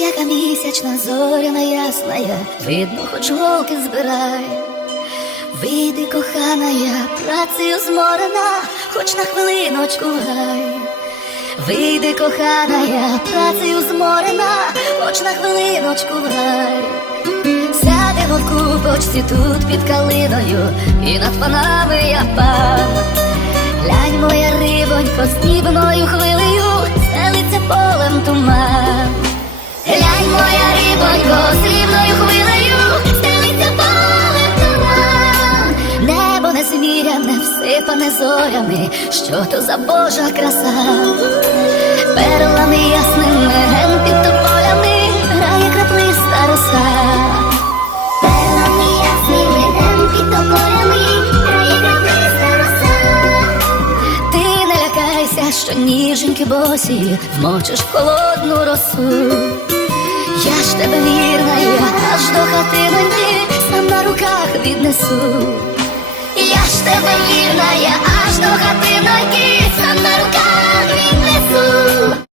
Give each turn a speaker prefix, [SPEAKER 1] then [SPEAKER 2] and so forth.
[SPEAKER 1] Далека місячна зоряна ясная, видно, хоч голки збирай. Вийди, кохана, я працею зморена, хоч на хвилиночку гай. Вийди, кохана, я працею зморена, хоч на хвилиночку гай. Сядемо в купочці тут під калиною, і над панами я пан. Глянь, моя рибонько, з Незміряне, всипане зорями, що то за Божа краса. Перлами ясними, ген під тополями, грає краплиста роса. Під тополями, грає краплиста роса. Ти не лякайся, що ніженьки босі вмочиш в холодну росу. Я ж тебе вірна, я аж до хатиноньки сам на руках віднесу. Тебе вірна, я